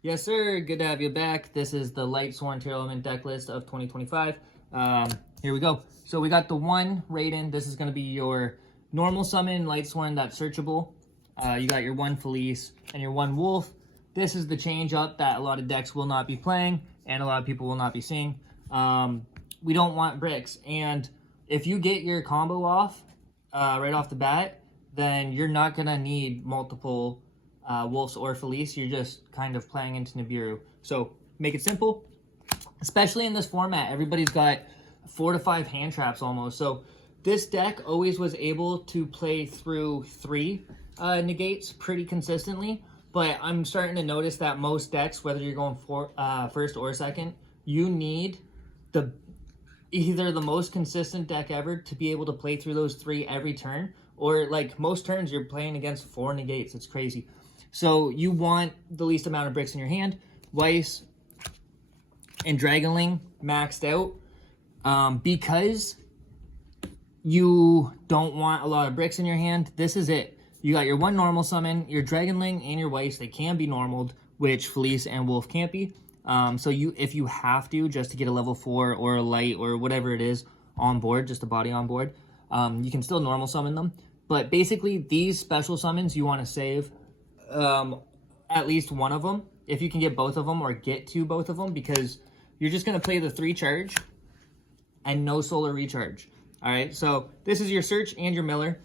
Yes, sir. Good to have you back. This is the Lightsworn Tearlament deck list of 2025. Here we go. So we got the one Raiden. This is going to be your normal summon Lightsworn that's searchable. You got your one Felice and your one Wolf. This is the change up that a lot of decks will not be playing and a lot of people will not be seeing. We don't want bricks. And if you get your combo off right off the bat, then you're not going to need multiple Wolves or Felice. You're just kind of playing into Nibiru. So make it simple, especially in this format. Everybody's got 4 to 5 hand traps almost. So this deck always was able to play through 3 negates pretty consistently. But I'm starting to notice that most decks, whether you're going first or second, you need either the most consistent deck ever to be able to play through those 3 every turn, or like most turns you're playing against 4 negates. It's crazy. So you want the least amount of bricks in your hand. Weiss and Dragonling maxed out. Because you don't want a lot of bricks in your hand, this is it. You got your one normal summon, your Dragonling and your Weiss. They can be normaled, which Felice and Wolf can't be. So if you have to, just to get a level 4 or a light or whatever it is on board, just a body on board, you can still normal summon them. But basically, these special summons, you want to save at least one of them, if you can get both of them or get to both of them, because you're just going to play the 3 charge and no solar recharge. All right, so this is your search and your miller.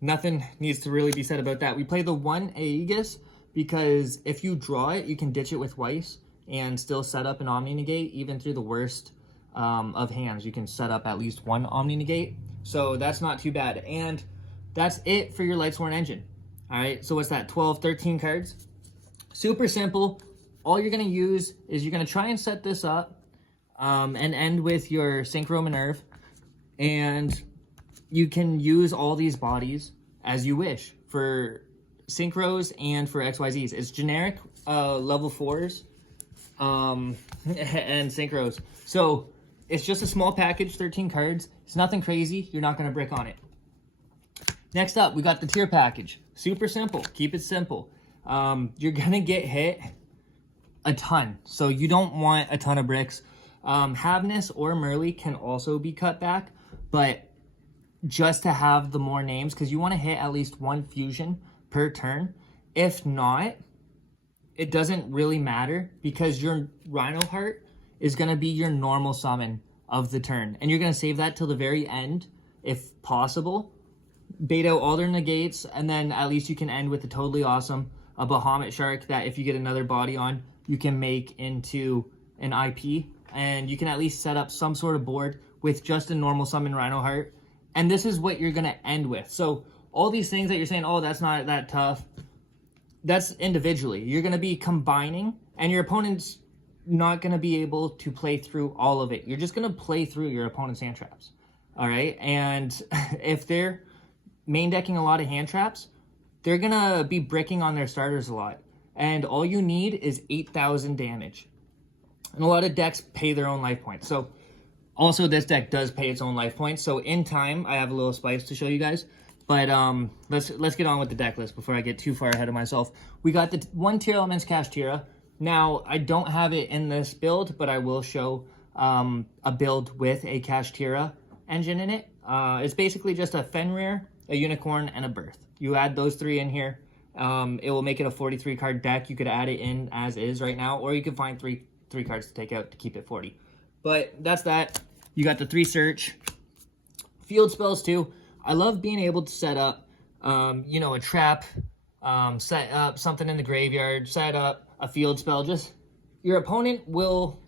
Nothing needs to really be said about that. We play the 1 Aegis because if you draw it, you can ditch it with Weiss and still set up an Omni Negate. Even through the worst of hands, you can set up at least 1 Omni Negate. So that's not too bad. And that's it for your Lightsworn engine. All right, so what's that, 12, 13 cards? Super simple. All you're going to use is you're going to try and set this up and end with your Synchro Minerve. And you can use all these bodies as you wish for Synchros and for XYZs. It's generic level 4s and Synchros. So it's just a small package, 13 cards. It's nothing crazy. You're not going to brick on it. Next up, we got the tier package. Super simple. Keep it simple. You're going to get hit a ton, so you don't want a ton of bricks. Havness or Merly can also be cut back, but just to have the more names, because you want to hit at least 1 fusion per turn. If not, it doesn't really matter, because your Rhino Heart is going to be your normal summon of the turn, and you're going to save that till the very end if possible. Bait out all their negates, and then at least you can end with a totally awesome Bahamut Shark that if you get another body on, you can make into an IP, and you can at least set up some sort of board with just a normal summon Rhino Heart. And this is what you're going to end with. So all these things that you're saying, oh, that's not that tough, that's individually. You're going to be combining, and your opponent's not going to be able to play through all of it. You're just going to play through your opponent's hand traps. All right? And if they're main decking a lot of hand traps, they're going to be bricking on their starters a lot. And all you need is 8,000 damage. And a lot of decks pay their own life points. So also, this deck does pay its own life points. So in time, I have a little spice to show you guys. But let's get on with the deck list before I get too far ahead of myself. We got the 1 Tearlaments Kashtira. Now, I don't have it in this build, but I will show a build with a Kashtira engine in it. It's basically just a Fenrir, a Unicorn, and a Birth. You add those 3 in here. It will make it a 43 card deck. You could add it in as is right now, or you could find three cards to take out to keep it 40. But that's that. You got the 3 search. Field spells too. I love being able to set up, a trap, set up something in the graveyard, set up a field spell. Just your opponent will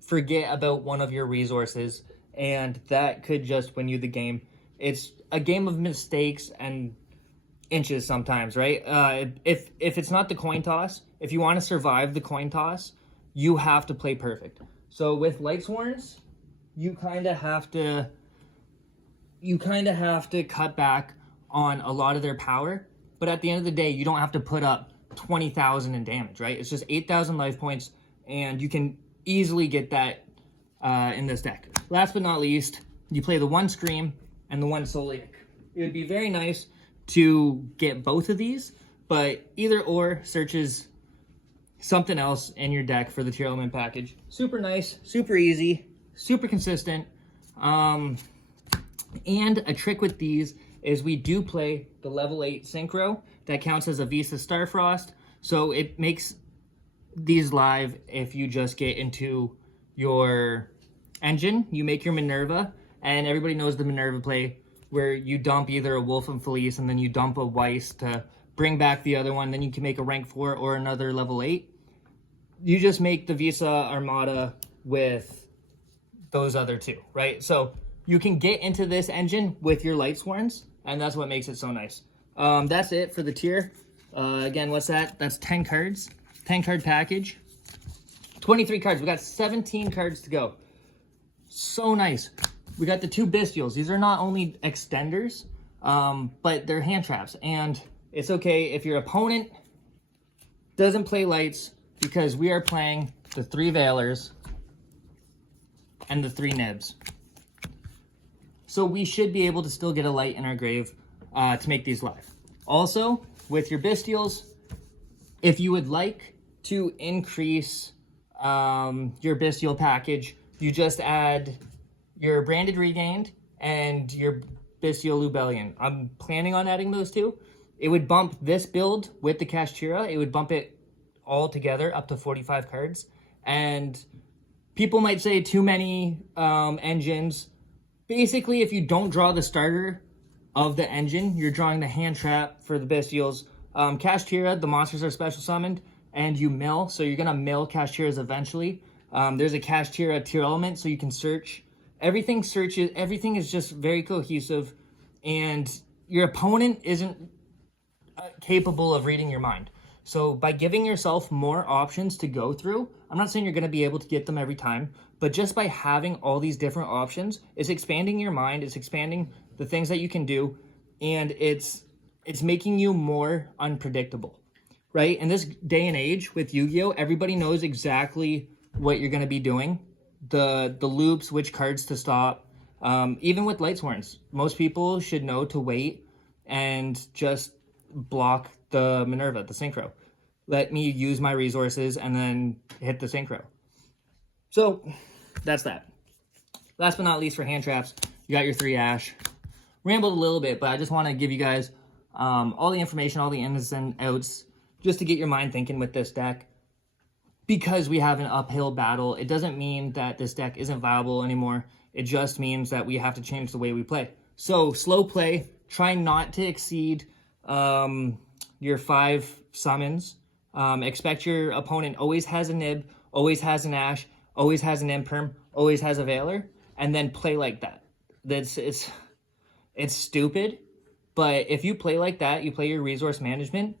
forget about one of your resources, and that could just win you the game. It's a game of mistakes and inches sometimes, right? If it's not the coin toss, if you want to survive the coin toss, you have to play perfect. So with Lightsworns, you kind of have to cut back on a lot of their power, but at the end of the day, you don't have to put up 20,000 in damage, right? It's just 8,000 life points, and you can easily get that in this deck. Last but not least, you play the 1 Scream and the 1 Solic. It would be very nice to get both of these, but either or searches something else in your deck for the Tearlament package. Super nice, super easy, super consistent. And a trick with these is we do play the level 8 Synchro that counts as a Visa Starfrost. So it makes these live if you just get into your engine, you make your Minerva, and everybody knows the Minerva play where you dump either a Wolf and Felice and then you dump a Weiss to bring back the other one, then you can make a rank 4 or another level 8. You just make the Visa Armada with those other two, right? So you can get into this engine with your Lightsworns, and that's what makes it so nice. That's it for the tier. Again, what's that? That's 10 cards, 10 card package, 23 cards. We got 17 cards to go. So nice. We got the 2 Bestials. These are not only extenders, but they're hand traps, and it's okay if your opponent doesn't play lights, because we are playing the 3 Veilers and the 3 Nibs. So we should be able to still get a light in our grave to make these live. Also, with your Bestials, if you would like to increase your Bestial package, you just add your Branded Regained and your Bestial Lubellion. I'm planning on adding those 2. It would bump this build with the Kashtira. It would bump it all together up to 45 cards. And people might say too many engines. Basically, if you don't draw the starter of the engine, you're drawing the hand trap for the Bestials. Kashtira, the monsters are special summoned, and you mill, so you're gonna mill Kashtiras eventually. There's a Kashtira Tearlament, so you can search. Everything is just very cohesive, and your opponent isn't capable of reading your mind. So by giving yourself more options to go through, I'm not saying you're gonna be able to get them every time, but just by having all these different options, it's expanding your mind, it's expanding the things that you can do, and it's making you more unpredictable, right? In this day and age with Yu-Gi-Oh, everybody knows exactly what you're gonna be doing, the loops, which cards to stop. Even with Lightsworns, most people should know to wait and just block the Minerva, the Synchro. Let me use my resources and then hit the Synchro. So that's that. Last but not least, for hand traps, you got your 3 Ash. Rambled a little bit, but I just want to give you guys all the information, all the ins and outs, just to get your mind thinking with this deck. Because we have an uphill battle, it doesn't mean that this deck isn't viable anymore. It just means that we have to change the way we play. So slow play, try not to exceed your 5 summons. Expect your opponent always has a Nib, always has an Ash, always has an Imperm, always has a Veiler, and then play like that. It's stupid, but if you play like that, you play your resource management,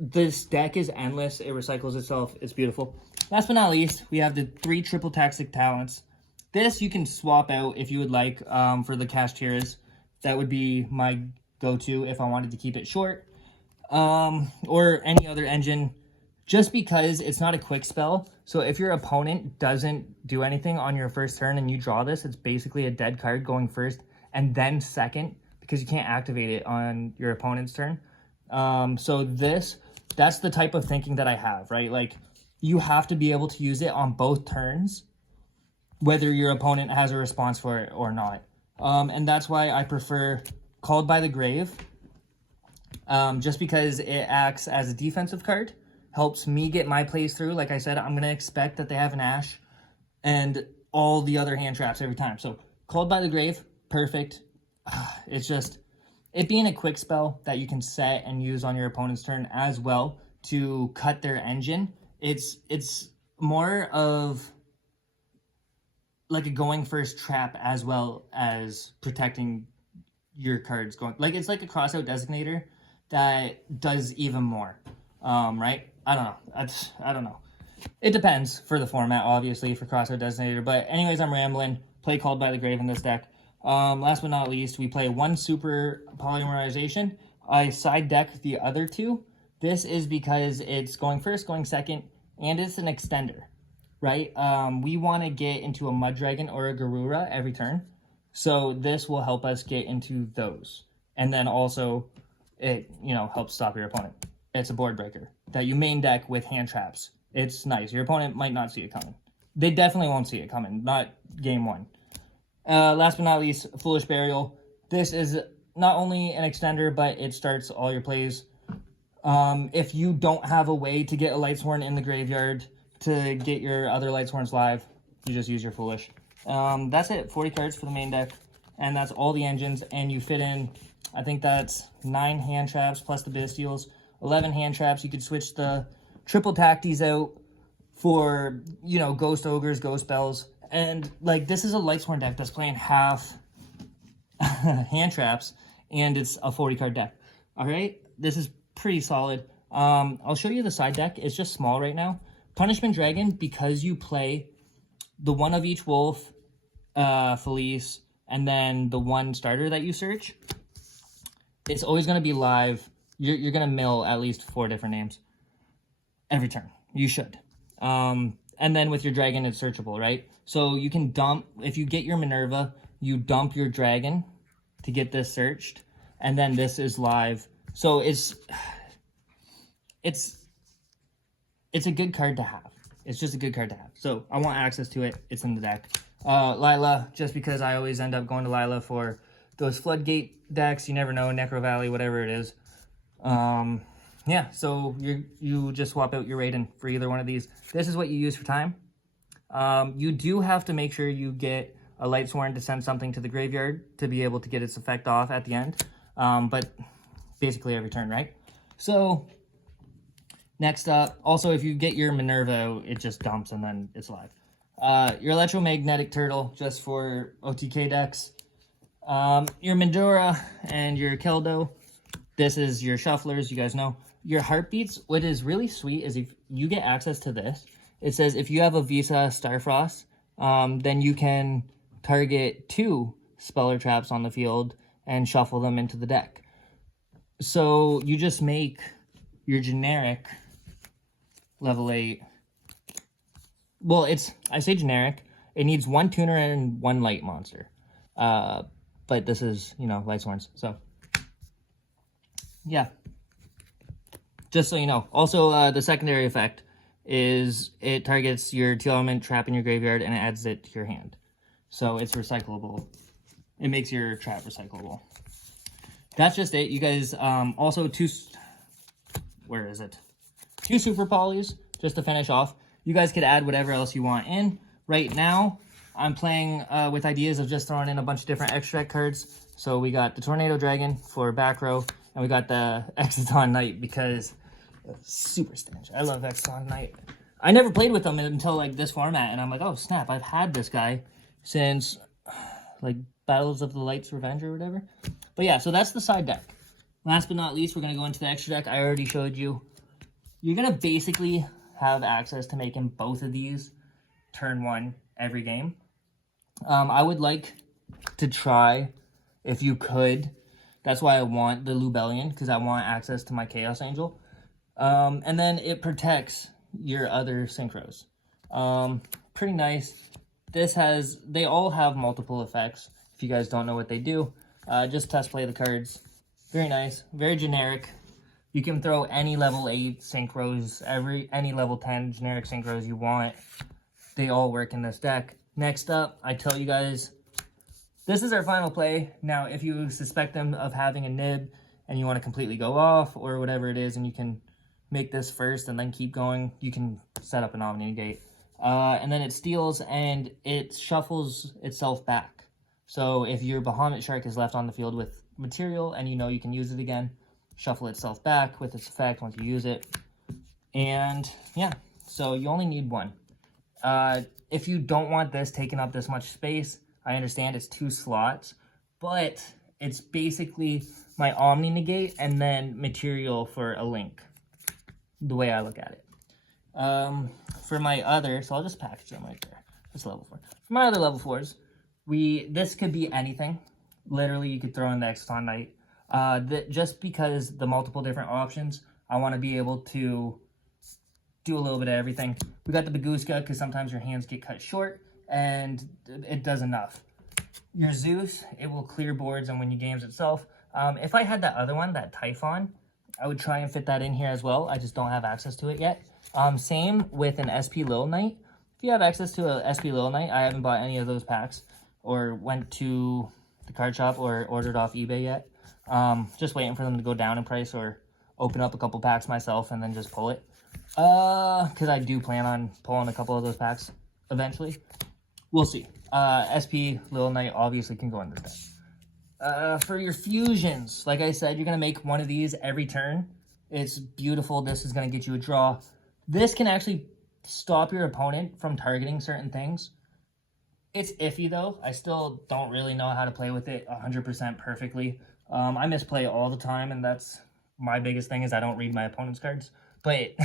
this deck is endless. It recycles itself. It's beautiful. Last but not least, we have the 3 Triple Toxic Talents. This you can swap out if you would like for the Kashtiras. That would be my go-to if I wanted to keep it short. Or any other engine, just because it's not a quick spell. So if your opponent doesn't do anything on your first turn and you draw this, it's basically a dead card going first and then second, because you can't activate it on your opponent's turn. So that's the type of thinking that I have, right? Like, you have to be able to use it on both turns, whether your opponent has a response for it or not. And that's why I prefer Called by the Grave, just because it acts as a defensive card, helps me get my plays through. Like I said, I'm going to expect that they have an Ash and all the other hand traps every time. So Called by the Grave, perfect. It's just, it being a quick spell that you can set and use on your opponent's turn as well to cut their engine. It's more of like a going first trap as well as protecting your cards going. Like, it's like a crossout designator that does even more, right? I don't know. I don't know. It depends for the format, obviously, for crossout designator. But anyways, I'm rambling. Play Called by the Grave in this deck. Last but not least, we play 1 Super Polymerization. I side deck the other 2. This is because it's going first, going second, and it's an extender, right? We want to get into a Mud Dragon or a Garura every turn. So this will help us get into those. And then also, it, helps stop your opponent. It's a board breaker that you main deck with hand traps It's nice. Your opponent might not see it coming. They definitely won't see it coming, not game one. Last but not least, Foolish Burial. This is not only an extender, but it starts all your plays. If you don't have a way to get a Lightsworn in the graveyard to get your other Lightsworns live, you just use your Foolish. That's it. 40 cards for the main deck, and that's all the engines, and you fit in, I think that's 9 hand traps plus the Bestials, 11 hand traps. You could switch the triple tacties out for, you know, Ghost Ogres, Ghost Bells, and, like, this is a Lightsworn deck that's playing half hand traps, and it's a 40-card deck. All right? This is pretty solid. I'll show you the side deck. It's just small right now. Punishment Dragon, because you play the one of each wolf, Felice, and then the one starter that you search, it's always going to be live. You're going to mill at least 4 different names every turn. You should. And then with your dragon, it's searchable, right? So you can dump, if you get your Minerva, you dump your dragon to get this searched, and then this is live. So it's a good card to have. It's just a good card to have. So I want access to it. It's in the deck. Lila, just because I always end up going to Lila for those Floodgate decks. You never know, Necro Valley, whatever it is. Yeah, so you just swap out your Raiden for either one of these. This is what you use for time. You do have to make sure you get a Lightsworn to send something to the graveyard to be able to get its effect off at the end. But basically every turn, right? So next up, also if you get your Minerva, it just dumps and then it's live. Your Electromagnetic Turtle, just for OTK decks. Your Mandura and your Keldo. This is your Shufflers, you guys know. Your Heartbeats, what is really sweet is if you get access to this, it says if you have a Visa Starfrost, then you can target 2 Speller Traps on the field and shuffle them into the deck. So you just make your generic level 8. Well, I say generic. It needs 1 tuner and 1 light monster. But this is, you know, Lightsworns. So, yeah. Just so you know. Also, the secondary effect is it targets your Tearlament trap in your graveyard and it adds it to your hand. So it's recyclable. It makes your trap recyclable. That's just it. You guys, also 2 Super Polys, just to finish off. You guys could add whatever else you want in. Right now, I'm playing with ideas of just throwing in a bunch of different extract cards. So we got the Tornado Dragon for back row, and we got the Exciton Knight because it's super stench. I love Exciton Knight. I never played with them until like this format, and I'm like, oh snap, I've had this guy since like Battles of the Lights Revenge or whatever. But yeah, so that's the side deck. Last but not least, we're going to go into the extra deck. I already showed you. You're going to basically have access to making both of these turn 1 every game. I would like to try, if you could. That's why I want the Lubellion, because I want access to my Chaos Angel. And then it protects your other synchros. Pretty nice. They all have multiple effects. If you guys don't know what they do, just test play the cards. Very nice, very generic. You can throw any level 8 synchros, any level 10 generic synchros you want. They all work in this deck. Next up, I tell you guys, this is our final play. Now, if you suspect them of having a nib and you want to completely go off or whatever it is, and you can make this first and then keep going, you can set up an Omni Negate. And then it steals and it shuffles itself back. So if your Bahamut Shark is left on the field with material and you know you can use it again, shuffle itself back with its effect once you use it. And yeah, so you only need 1. If you don't want this taking up this much space, I understand it's 2 slots, but it's basically my Omni Negate and then material for a link, the way I look at it. For my other, so I'll just package them right there. That's level 4. For my other level 4s, this could be anything. Literally, you could throw in the Exciton Knight. Just because the multiple different options, I want to be able to do a little bit of everything. We got the Baguska because sometimes your hands get cut short and it does enough. Your Zeus, it will clear boards and win you games itself. If I had that other one, that Typhon, I would try and fit that in here as well. I just don't have access to it yet. Same with an SP Lil Knight. If you have access to a SP Lil Knight, I haven't bought any of those packs or went to the card shop or ordered off eBay yet. Just waiting for them to go down in price or open up a couple packs myself and then just pull it. Because I do plan on pulling a couple of those packs eventually. We'll see. SP Lil Knight obviously can go in this deck. For your fusions, like I said, you're going to make one of these every turn. It's beautiful. This is going to get you a draw. This can actually stop your opponent from targeting certain things. It's iffy though. I still don't really know how to play with it 100% perfectly. I misplay all the time, and that's my biggest thing is I don't read my opponent's cards. But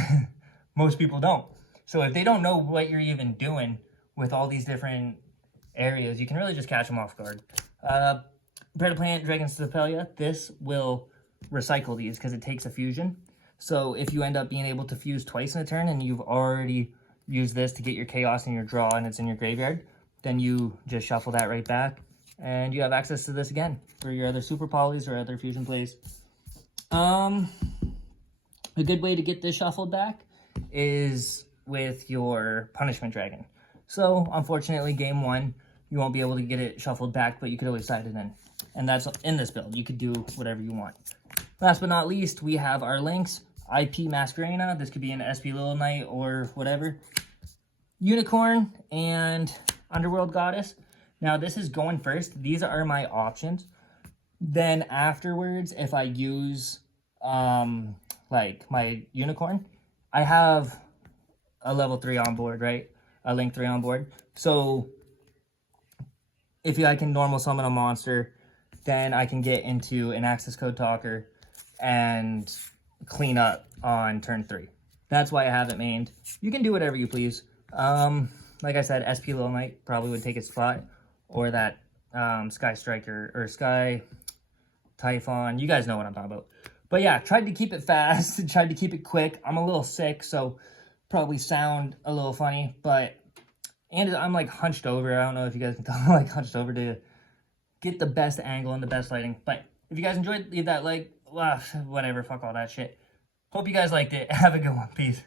most people don't. So if they don't know what you're even doing with all these different areas, you can really just catch them off guard. Predator Plant, Dragon's Stapelia, this will recycle these because it takes a fusion. So if you end up being able to fuse twice in a turn and you've already used this to get your chaos in your draw and it's in your graveyard, then you just shuffle that right back and you have access to this again for your other super polys or other fusion plays. A good way to get this shuffled back is with your Punishment Dragon. So unfortunately, game one, you won't be able to get it shuffled back, but you could always side it in. And that's in this build. You could do whatever you want. Last but not least, we have our links. IP Masquerena. This could be an SP Lil Knight or whatever. Unicorn and Underworld Goddess. Now, this is going first. These are my options. Then afterwards, if I use like my Unicorn, I have a level 3 on board, right? A link 3 on board. So if I can normal summon a monster, then I can get into an access code talker and clean up on turn 3. That's why I have it mained. You can do whatever you please. Like I said, SP Lil Knight probably would take its spot, or that Sky Striker or Sky Typhon. You guys know what I'm talking about. But yeah, tried to keep it fast, tried to keep it quick. I'm a little sick, so probably sound a little funny, and I'm like hunched over. I don't know if you guys can tell, I'm like hunched over to get the best angle and the best lighting. But if you guys enjoyed, leave that like, whatever, fuck all that shit. Hope you guys liked it. Have a good one. Peace.